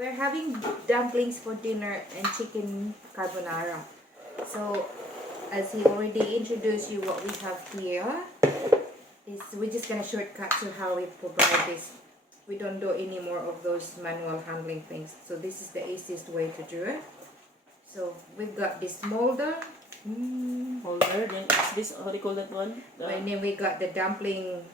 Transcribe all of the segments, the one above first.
We're having dumplings for dinner and chicken carbonara. So, as he already introduced you, what we have here is we're just gonna shortcut to how we provide this. We don't do any more of those manual handling things. So this is the easiest way to do it. So we've got this molder. Holder, then is this, how do you call that one? And then we got the dumpling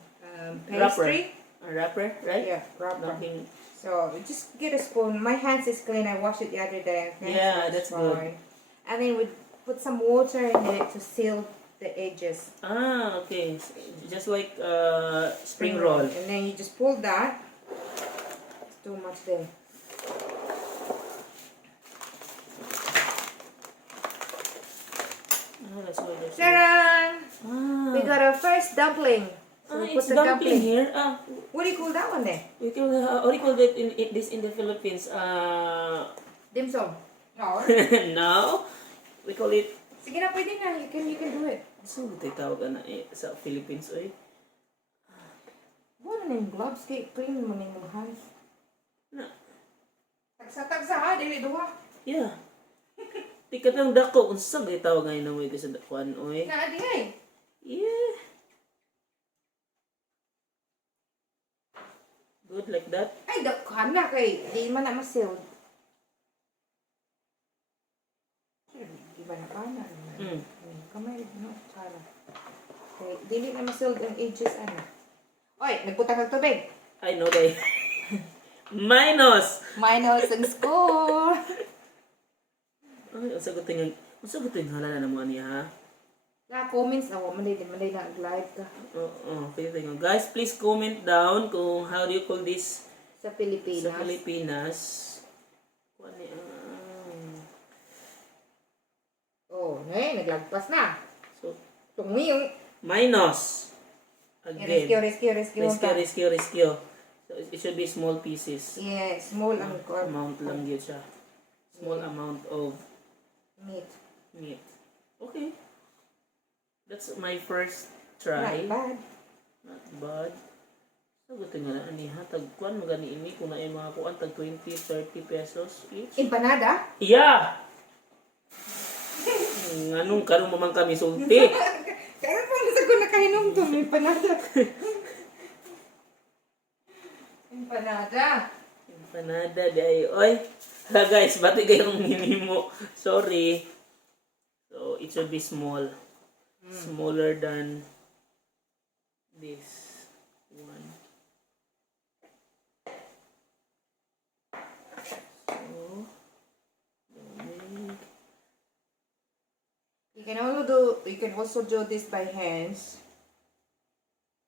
Wrapper. pastry. A wrapper, right? Yeah, wrapper. Dumpling. So just get a spoon. My hands is clean. I washed it the other day. Okay? Yeah, So it's that's good. fine. And then we put some water in it to seal the edges. Ah, okay. Just like spring roll. And then you just pull that. It's too much there. Ah, that's why there's Ta-da! Ah, We got our first dumpling. So we put it's the dumpling here. Ah, What do you call that one there? we call what do you call that in this in the Philippines? Dim sum. No. No, we call it. Sige na, pwede na. You can do it. So, tawag na sa Philippines, oy. Ano na yung gloves? Kaya clean mo na yung hands. Na, Tagsa-tagsa ha, dili duha. yeah. Tikat ng dako, unsa gay tawag ngayon na mo sa dakuan, oy. Naadi ay. Yeah. Good like that. Ay, dakhan na kay. Di man na ma-sealed. Di ba na pa na? Kamay, no? Para. Okay, dili na ma-sealed ang edges, ano. Oy, nagputang ng tubig. I know they. Minus. Minus ang score. Ay, ang sagutin halala na mo niya, ha? Na comments ako, manday na live ka. Oo, pwede nga. Guys, please comment down kung how do you call this Sa Pilipinas. sa Pilipinas. Oh, ngayon, naglagpas na. So, Tungiyong. minus. Again. Rescue. So, it should be small pieces. Yeah, small ang Amount lang yun siya. Small amount of meat. meat. Okay. That's my first try. Not bad. Not bad. So, gusto nga na ani ha. Tagkuan, magani ini. Kung na yung mga kuan, tag 20, 30 pesos each. Empanada? Yeah! Anong karong mamang kami sulti? Kaya pa sa ko nakahinom to, may empanada. Empanada. Empanada day. Oy! Ha guys, bati kayong hinimo. Sorry. So, it should be small. Smaller than this one. So, You can also do this by hands.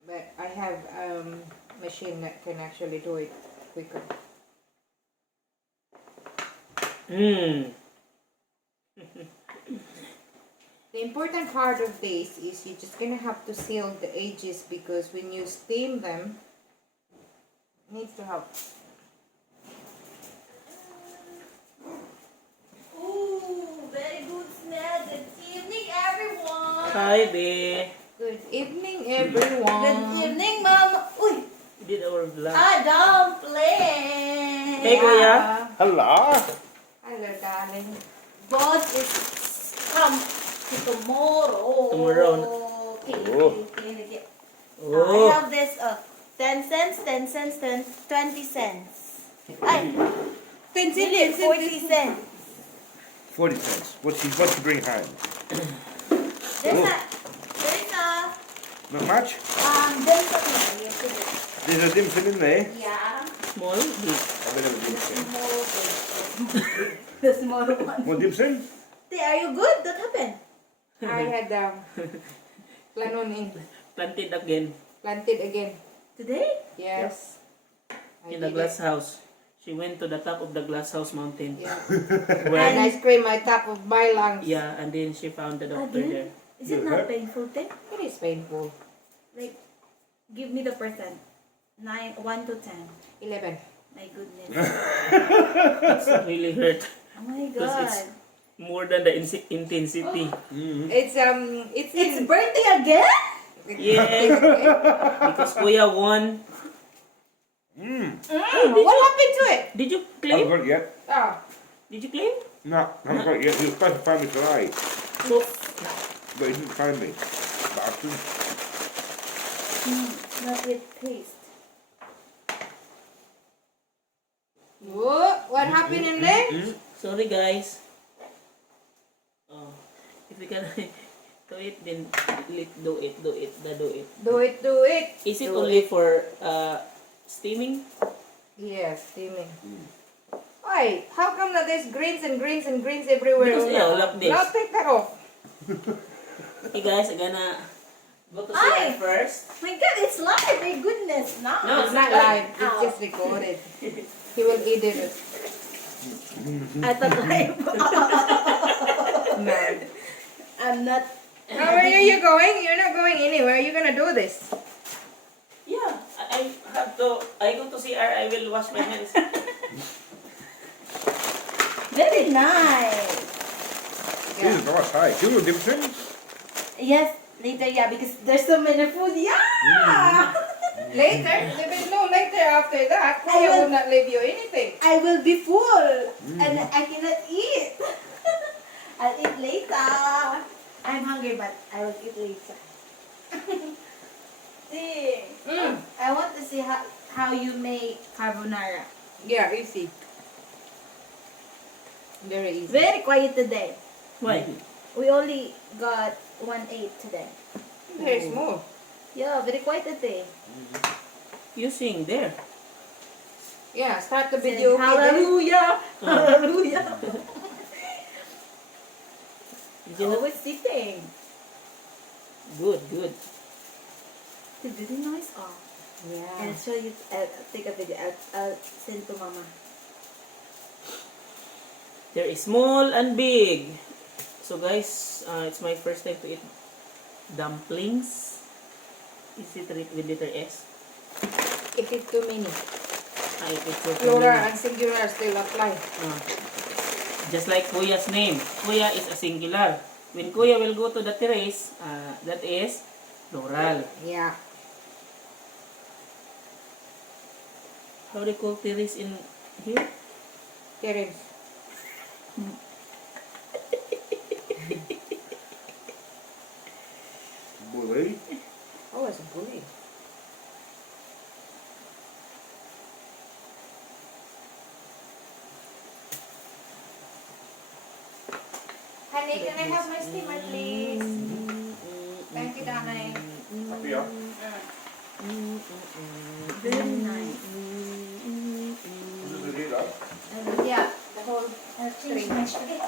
But I have machine that can actually do it quicker. The important part of this is you're just gonna have to seal the edges because when you steam them, it needs to have. Ooh, very good smell. Good evening, everyone. Hi, be. Good evening, everyone. Good evening, Mom. Uy, We did our vlog. dumpling. Hey, Kuya. Hello. Hello, darling. Boss is come tomorrow. Tomorrow. Okay, Oh. okay. I Oh. have this 10 cents, 10 cents, 20 cents. Ay, 10 really, 40 cents. 40 cents. What you bring home? There's Oh. there's a, Not much? there's something yesterday. There's a dim sum in there. Yeah, Small, big. I've been able to dim sum. the small one. More dim sum? Hey, are you good? What happened? I had planon in Planted again planted again. Today? Yes. I in the did glass it. house. She went to the top of the glass house mountain. Yeah. Where, And I screamed my top of my lungs. yeah, and then she found the doctor Again? there. Is it not painful, Tim? It is painful. Like, give me the percent. 1 to 10. 11. My goodness. It's really hurt Oh my because it's god. more than the intensity. It's It's in birthday again? Yeah, because Kuya won. What happened to it? Did you claim? haven't got it yet. Ah, Did you clean? No, I haven't got it yet. He was supposed to find me tonight, So, but he didn't find me. Bastard. Not yet paste. what happened in there? sorry guys. Oh, if we can do it, then do it. Do it. Is it Do only for steaming? Yes, steaming. Why? How come that there's grains and grains and grains everywhere? Because, yeah, like this. Now take that off. Okay guys, I'm gonna go to Hi. CR first. My God, it's live. My goodness, no. No, It's not live. It's Ow. just recorded. He will edit it. I thought live. Man. I'm not. Where are you going? You're not going anywhere. You're gonna do this. Yeah, I have to. I go to CR. I will wash my hands. Very nice. This is nice, hey. Do you want Dimpson? Yes, later, yeah, because there's so many food. Yeah. Later? There is no later after that. I Kuya will- would not leave you anything. I will be full and I cannot eat. I'll eat later. I'm hungry, but I will eat later. See, I want to see how you make carbonara. Yeah, easy. Very easy. Very quiet today. Why? We only got 1/8 today. Very small. Yeah, very quiet today. You sing there. Yeah, start the Say, video. okay, then. hallelujah, hallelujah. You cannot- Always sitting. Good, good. The very noise off. Yeah. I'll show you. I'll take a video. I'll send to mama. There is small and big. So guys, it's my first time to eat dumplings. Is it written with letter S? It is too many. It's so Plural convenient. and singular still apply. Just like Kuya's name. Kuya is a singular. When Kuya will go to the terrace, that is plural. Yeah. How do you call terrace in here? Terence. Bully. Oh, it's a bully. Honey, can I have my steamer, please? Thank you, darling. Happy, yeah? Very nice. This is the deal, huh? Yeah, the whole I'll change my shoes.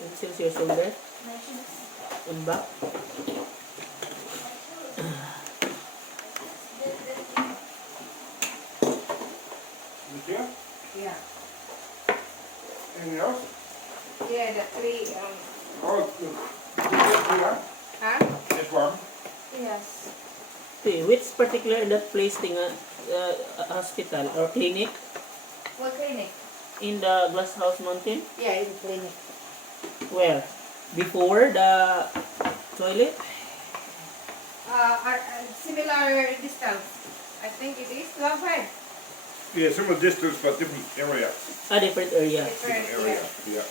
This is your shoulder My shoes. and back. This here? yeah. Anything else? Yeah, the three, Oh, it's good. This one? huh? This one? Yes. Okay, which particular that place thing, hospital or clinic What clinic? in the Glass House Mountain? Yeah, it's a clinic. Where? Before the toilet? Similar distance. I think it is 12 Yeah, similar distance but different area. A different area. different Different area. yeah. Yeah.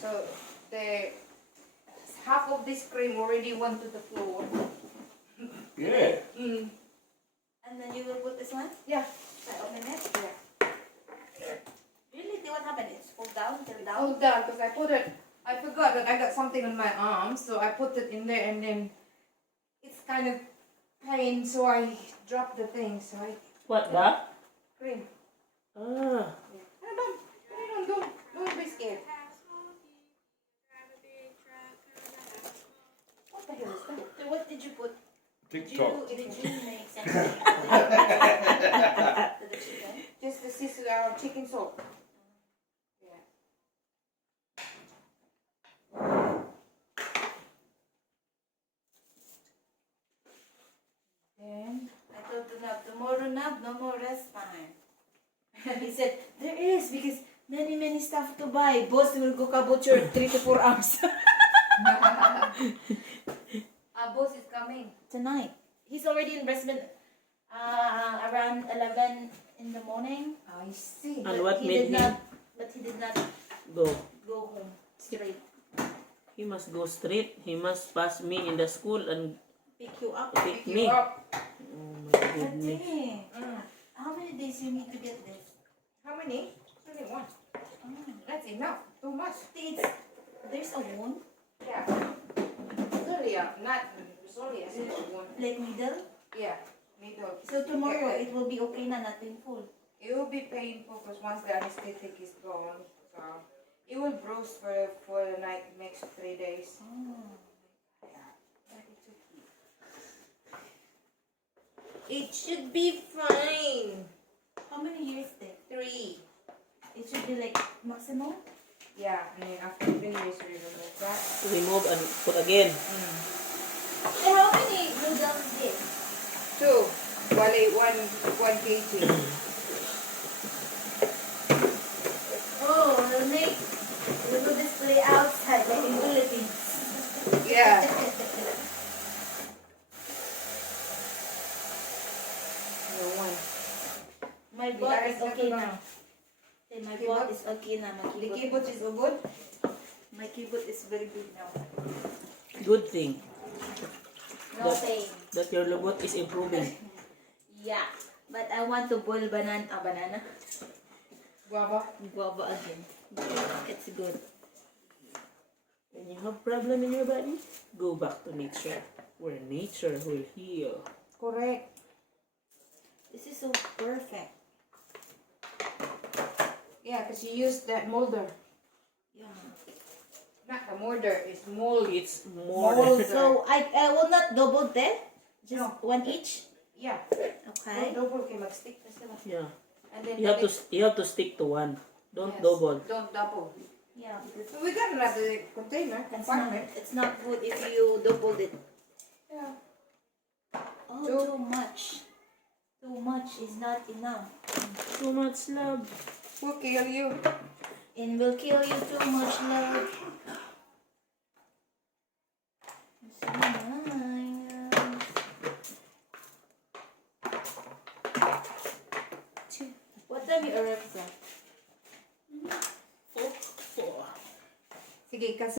So the half of this cream already went to the floor. Yeah. And then you will put this one? Yeah. I open it? Yeah. Really? Then what happened? It's pulled down till down? Hold down because I forgot that I got something on my arm, so I put it in there and then it's kind of pain, so I dropped the thing. So I What the? cream. Ah, No, don't be scared. What the hell is that? So what did you put? TikTok. Did you make something to the chicken? Just the chicken salt. Yeah. Then I told Nab, tomorrow Nab, no more rest time. He said, there is because many stuff to buy. Boss will go kabocher 3 to 4 hours. our boss is coming. Tonight. He's already in Brisbane Around 11 in the morning. I see. And what he made did him not. But he did not go? go home straight. He must go straight. He must pass me in the school and Pick you up. pick Pick me. you up. Oh my goodness. Ate, Mm. how many days you need to get this? How many? Only one. Oh. That's enough. Too much. There's a wound, Yeah. Sorry, not sorry. I said one. like needle. Yeah. Middle. So tomorrow Yeah, it will be okay na, not painful. it will be painful because once the anesthetic is gone, so it will bruise for the next 3 days. Oh. Yeah. But it's okay. It should be fine. How many years then? 3. It should be like maximum. Yeah, and then after 3 years, we remove that. Remove and put again. So how many noodles is this? 2. One kg. Oh, we will display outside like in Philippines. Yeah. No one. My The butt ice is okay na- now. Say my Keyboard? butt is okay now. My The keyboard. keyboard is good. My keyboard is very good now. Good thing No That- pain. that your robot is improving. Yeah, but I want to boil banana. Guava. Guava again. It's good. When you have problem in your body, go back to nature, where nature will heal. Correct. This is so perfect. Yeah, because you use that molder. Yeah. Not the molder, it's mold. It's Mold. more. So I will not double that. Just No. one each. Yeah. Okay. Double kay mag-stick na sila. Yeah, And then you have to stick to one. Don't Yes. double. Don't double. Yeah, because So we got another container, compartment. it's not good if you double it. Yeah. Oh, Two. too much. Too much is not enough. Too much love. We'll kill you. And will kill you too much love. So nice. What time you arrived, sir? Oh. Sige, kasi